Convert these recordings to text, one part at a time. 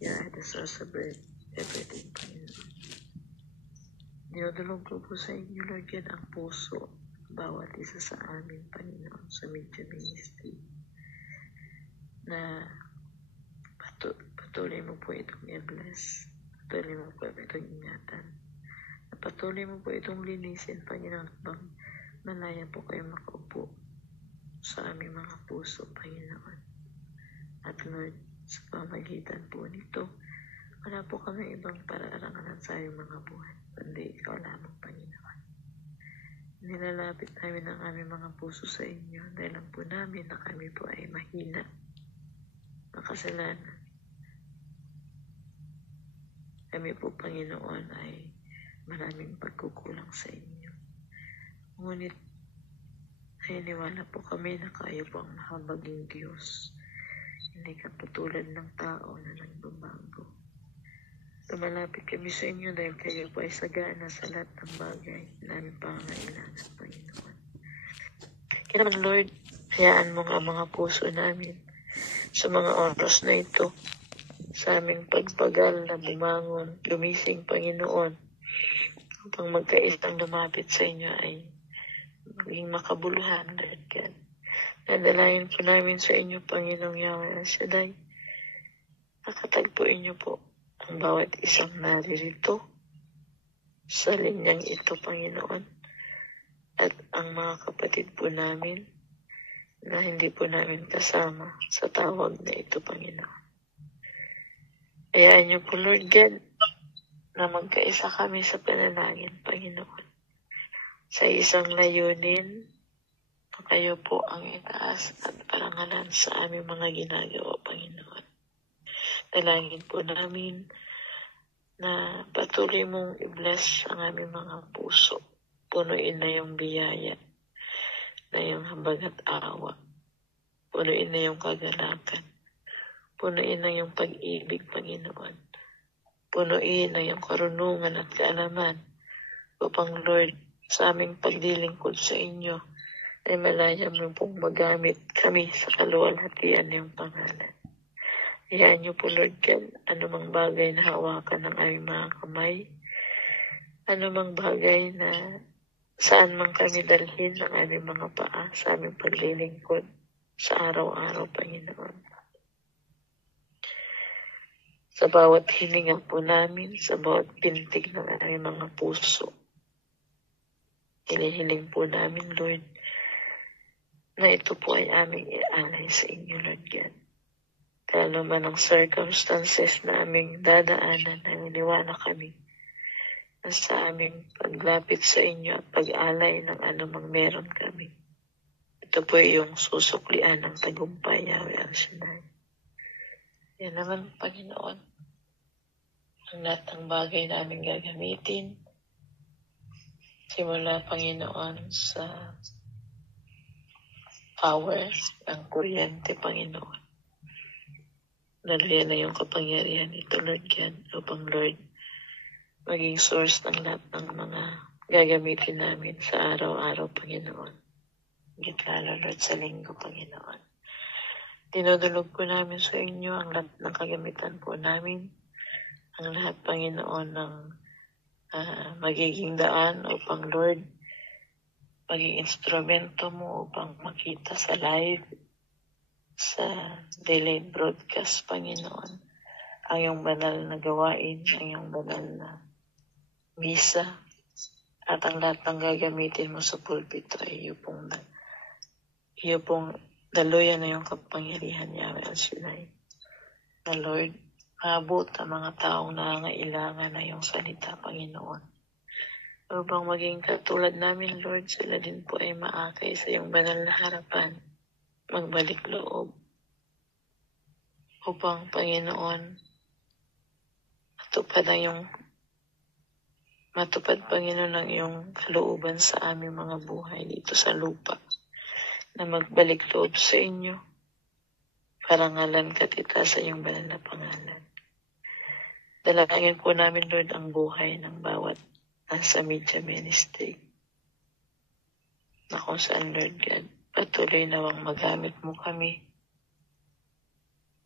Yeah, the source of everything, Panginoon. Dinudulog ko po sa inyo, Lord God, ang puso, bawat isa sa amin, Panginoon, sa Media Ministry, na patuloy mo po itong i-bless, patuloy mo po itong ingatan, at patuloy mo po itong linisin, Panginoon, bang malaya po kayo makaupo sa aming mga puso, Panginoon. At Lord, sa pamagitan po nito, wala po kami ibang pararangalan sa iyong mga buhay, kundi ikaw lamang, Panginoon. Nilalapit namin ang aming mga puso sa inyo dahil lang po namin na kami po ay mahina, makasalanan. Kami po, Panginoon, ay maraming pagkukulang sa inyo. Ngunit, naniniwala po kami na kayo po ang mahabaging Diyos. Hindi ka patulad ng tao na nagbabago. Lumalapit kami sa inyo dahil kayo po ay sagana sa lahat ng bagay na aming pangangailangan, Panginoon. Kaya naman, Lord, hayaan mo ang mga puso namin sa mga oras na ito, sa aming pagpagal na bumangon, gumising, Panginoon, upang magkaisang lumapit sa inyo ay maging makabuluhan, Lord God. Nadalayan po namin sa inyo, Panginoong Yahweh El Shaddai. Nakatagpuin niyo po ang bawat isang naririto sa linyang ito, Panginoon. At ang mga kapatid po namin na hindi po namin kasama sa tawag na ito, Panginoon. Hayaan niyo po, Lord God, na magkaisa kami sa panalangin, Panginoon. Sa isang layunin, kayo po ang itaas at parangalan sa aming mga ginagawa, Panginoon. Dalangin po namin na patuloy mong i-bless ang aming mga puso. Punuin na yung biyaya, na yung habag at awa. Punuin na yung kagalakan. Punuin na yung pag-ibig, Panginoon. Punuin na yung karunungan at kaalaman upang, Lord, sa aming paglilingkod sa inyo, ay malaya mo pong magamit kami sa kaluwalhatian ng pangalan. Hayaan niyo po, Lord God, anumang bagay na hawakan ng aming mga kamay, anumang bagay na saan man kami dalhin ng aming mga paa sa aming paglilingkod sa araw-araw, Panginoon. Sa bawat hininga po namin, sa bawat pintig ng aming mga puso, hinihiling po namin, Lord, na ito po ay aming ialay sa inyo, Lord God. Lalo man ang circumstances na aming dadaanan, naniniwala kami na sa aming paglapit sa inyo at pag-alay ng anumang meron kami. Ito po yung susuklian ng tagumpay, Yahweh El Shaddai. Yan naman, Panginoon, ang lahat ng bagay na aming gagamitin, simula, Panginoon, sa power ng kuryente, Panginoon. Naluyan na yung kapangyarihan nito, Lord God, upang, Lord, maging source ng lahat ng mga gagamitin namin sa araw-araw, Panginoon. Higit lalo, Lord, sa linggo, Panginoon. Dinudulog po namin sa inyo ang lahat ng kagamitan po namin, ang lahat, Panginoon, ng magiging daan upang, Lord, maging instrumento mo upang makita sa live, sa delayed broadcast, Panginoon, ang iyong banal na gawain, ang iyong banal na misa, at ang lahat ng gagamitin mo sa pulpito ay iyo pong daluyan na yung kapangyarihan, Yahweh El Shaddai. Na, Lord, maabot ang mga taong nangangailangan na yung salita, Panginoon. Upang maging katulad namin, Lord, sila din po ay maakay sa iyong banal na harapan, magbalik loob. Upang, Panginoon, matupad, Panginoon, ang iyong kalooban sa aming mga buhay dito sa lupa, na magbalik loob sa inyo, parangalan katita sa iyong banal na pangalan. Dalangin po namin, Lord, ang buhay ng bawat nasa Media Ministry, na kung saan, Lord God, patuloy nawang magamit mo kami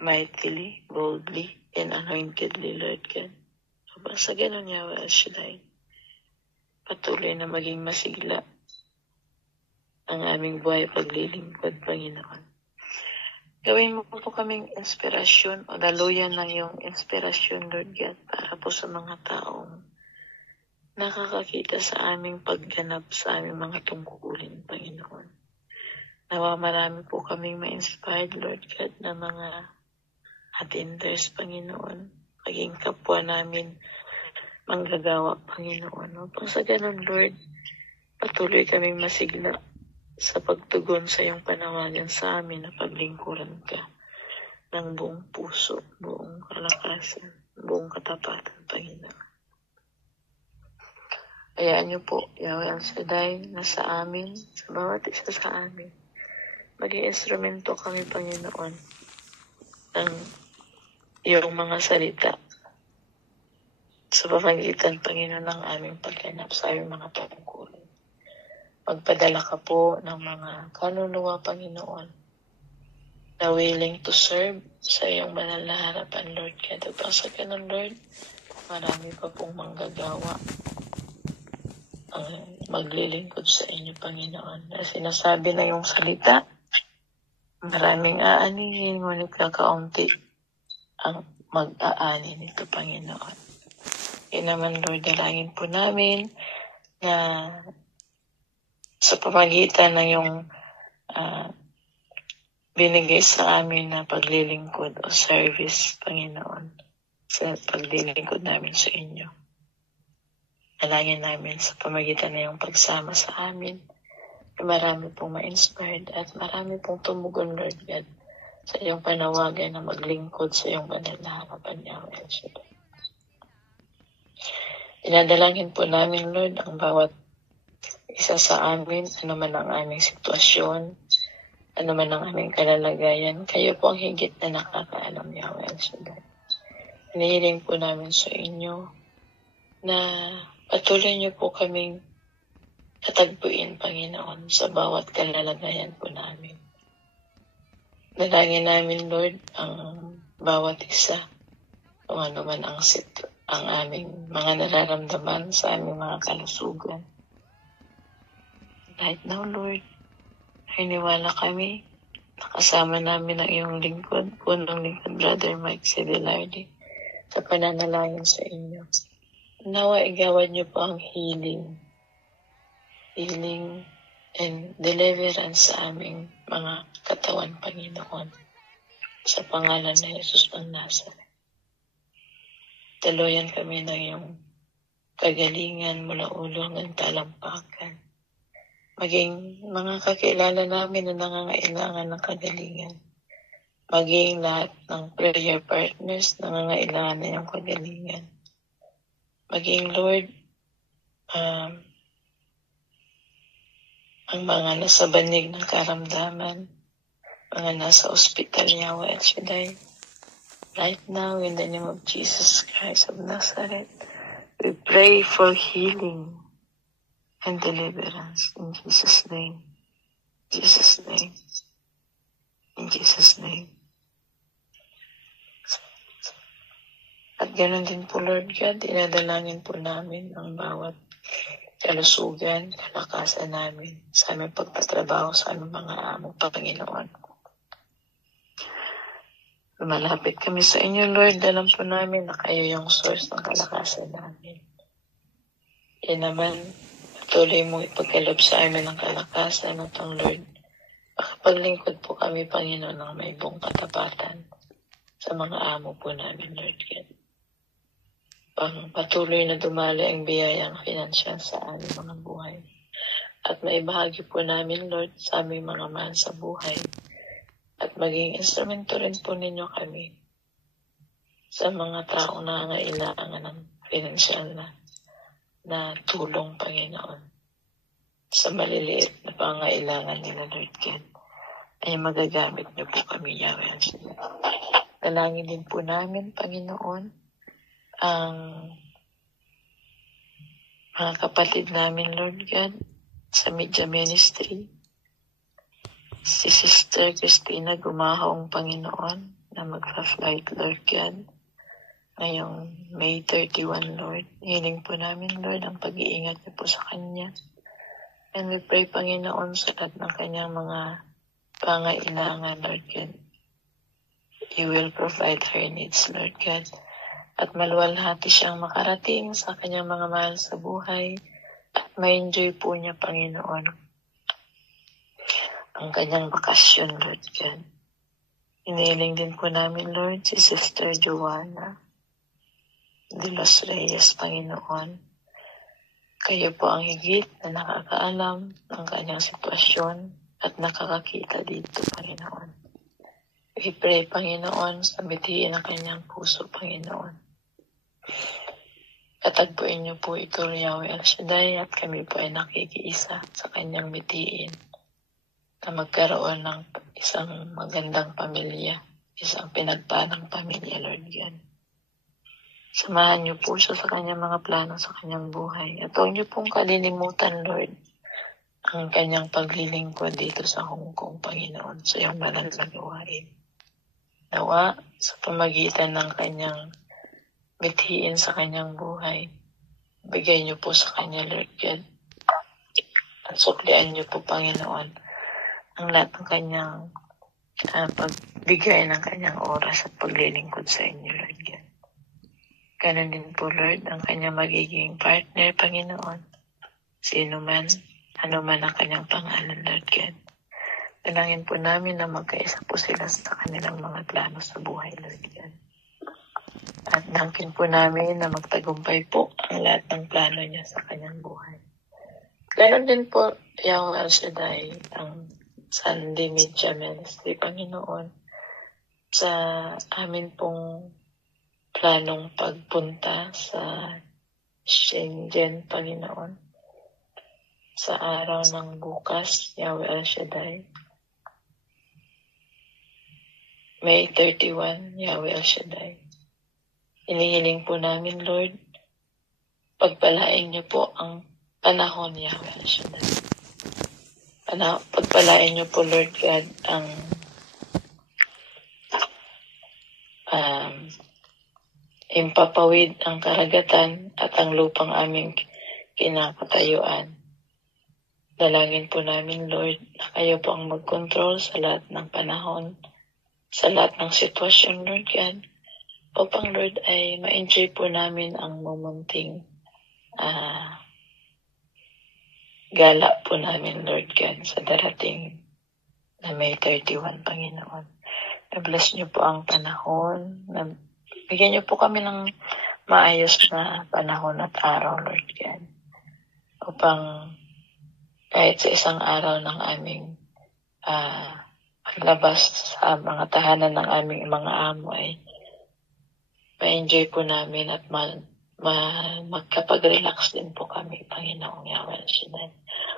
mightily, boldly, and anointedly, Lord God. Upang sa ganun, Yahweh El Shaddai, patuloy na maging masigla ang aming buhay paglilingkod, Panginoon. Gawin mo po kaming inspirasyon o daluyan ng iyong inspirasyon, Lord God, para po sa mga taong nakakakita sa aming pagganap sa aming mga tungkulin, Panginoon. Nawa marami po kaming ma-inspired, Lord God, na mga attenders, Panginoon. Maging kapwa namin manggagawa, Panginoon. Upang sa ganun, Lord, patuloy kaming masigla sa pagtugon sa iyong panawagan sa amin na paglingkuran ka ng buong puso, buong kalakasan, buong katapatan, Panginoon. Hayaan niyo po, Yahweh El Shaddai, na sa amin, sa bawat isa sa amin, maging instrumento kami, Panginoon, ng iyong mga salita sa pamagitan, Panginoon, ng aming pagganap sa aming mga tungkulin. Magpadala ka po ng mga kaluluwa, Panginoon, na willing to serve sa iyong banal na harapan, Lord God. Upang sa ganun, Lord, marami pa pong manggagawa ang maglilingkod sa inyo, Panginoon. Na sinasabi na yung salita, maraming aanihin, ngunit kakaunti ang mag-aani nito, Panginoon. Kaya naman, Lord, dalangin po namin na sa pamagitan ng yung binigay sa amin na paglilingkod o service, Panginoon, sa paglilingkod namin sa inyo. Dalangin namin sa pamagitan ng yung pagsama sa amin, na marami pong ma-inspired at marami pong tumugon, Lord God, sa iyong panawagan na maglingkod sa iyong banal na harapan, Yahweh El Shaddai. Dinadalangin po namin, Lord, ang bawat isa sa amin, ano man ang aming sitwasyon, ano man ang aming kalalagayan, kayo po ang higit na nakakaalam, Yahweh El Shaddai. Hinihiling po namin sa inyo na patuloy niyo po kaming katagpuin, Panginoon, sa bawat kalalagayan po namin. Dalangin namin, Lord, ang bawat isa, kung ano man ang aming mga nararamdaman sa aming mga kalusugan. Right now, Lord, hiniwala kami, nakasama namin ang iyong lingkod, punong lingkod, Brother Mike Sidilardi, sa pananalangin sa inyo. Nawa igawad niyo po ang healing and deliverance sa aming mga katawan, Panginoon, sa pangalan ni Jesus ng Nazareth. Daluyan kami ng iyong kagalingan mula ulo hanggang talampakan. Maging mga kakilala namin na nangangailangan ng kagalingan. Maging lahat ng prayer partners na nangangailangan na yung kagalingan. Maging, Lord, ang mga nasa banig ng karamdaman, mga nasa ospital, Yahweh El Shaddai. Right now, in the name of Jesus Christ of Nazareth, we pray for healing and deliverance in Jesus' name. Jesus' name. In Jesus' name. At ganoon din po, Lord God, inadalangin po namin ang bawat kalusugan, kalakasan namin sa aming pagtatrabaho sa aming mga amo, Panginoon. Malapit kami sa inyo, Lord. Alam po namin na kayo yung source ng kalakasan namin. Yan naman, patuloy mong ipagkaloob sa amin ng kalakasan at ang Lord. Makapaglingkod po kami, Panginoon, ng may buong katapatan sa mga amo po namin, Lord God. Patuloy na dumali ang biyayang pinansyal sa aming mga buhay. At maibahagi po namin, Lord, sa aming mga mahal sa buhay. At maging instrumento rin po ninyo kami sa mga taong nangangailangan ng pinansyal na tulong, Panginoon. Sa maliliit na pangailangan nila, Lord God, ay magagamit niyo po kami, Yahweh. Dalangin din po namin, Panginoon, ang mga kapatid namin, Lord God, sa Media Ministry. Si Sister Christina Gumahong, Panginoon, na magpa-flight, Lord God. ngayong May 31, Lord. Hiling po namin, Lord, ang pag-iingat niyo po sa Kanya. And we pray, Panginoon, sa lahat ng Kanyang mga pangailangan, Lord God. You will provide her needs, Lord God. At maluwalhati siyang makarating sa Kanyang mga mahal sa buhay. At ma-enjoy po niya, Panginoon, ang Kanyang bakasyon, Lord God. Iniling din po namin, Lord, si Sister Joanna de los Reyes, Panginoon. Kayo po ang higit na nakakaalam ng kanyang sitwasyon at nakakakita dito, Panginoon. We pray, Panginoon, sa mithiin ang kanyang puso, Panginoon. Katagpuin niyo po ito, Yahweh El Shaddai, at kami po ay nakikiisa sa kanyang mithiin na magkaroon ng isang magandang pamilya, isang pinagpalang pamilya, Lord God. Samahan niyo po siya sa kanyang mga plano sa kanyang buhay. At huwag niyo pong kalilimutan, Lord, ang kanyang paglilingkod dito sa Hong Kong, Panginoon, sa iyong banal na gawain. Nawa, sa pamagitan ng kanyang mithiin sa kanyang buhay, bigay niyo po sa kanya, Lord God. At suklian niyo po, Panginoon, ang lahat ng kanyang pagbigay ng kanyang oras at paglilingkod sa inyo, Lord God. Ganon din po, Lord, ang kanyang magiging partner, Panginoon. Sino man, ano man ang kanyang pangalan, Lord God. Dalangin po namin na magkaisa po sila sa kanilang mga plano sa buhay, Lord God. At dangkin po namin na magtagumpay po ang lahat ng plano niya sa kanyang buhay. Ganon din po, Yahweh El Shaddai, ang Sunday Media Ministry, Panginoon, sa amin pong planong pagpunta sa Shenzhen, Panginoon, sa araw ng bukas, Yahweh El Shaddai. May 31, Yahweh El Shaddai. Inihiling po namin, Lord, pagpalain niyo po ang panahon, Yahweh El Shaddai. Pagpalain niyo po, Lord God, ang impapawid ang karagatan at ang lupang aming kinakatayuan. Dalangin po namin, Lord, na kayo po ang mag-control sa lahat ng panahon, sa lahat ng sitwasyon, Lord God, upang, Lord, ay ma-enjoy po namin ang momenting gala po namin, Lord God, sa darating na May 31, Panginoon. Na-bless niyo po ang panahon, bigyan niyo po kami ng maayos na panahon at araw, Lord God, upang kahit sa isang araw ng aming paglabas sa mga tahanan ng aming mga amo ay ma-enjoy po namin at magkapag-relax din po kami, Panginoong Yahweh El Shaddai.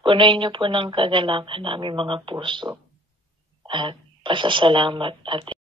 Punuin niyo po ng kagalakan namin mga puso at pasasalamat at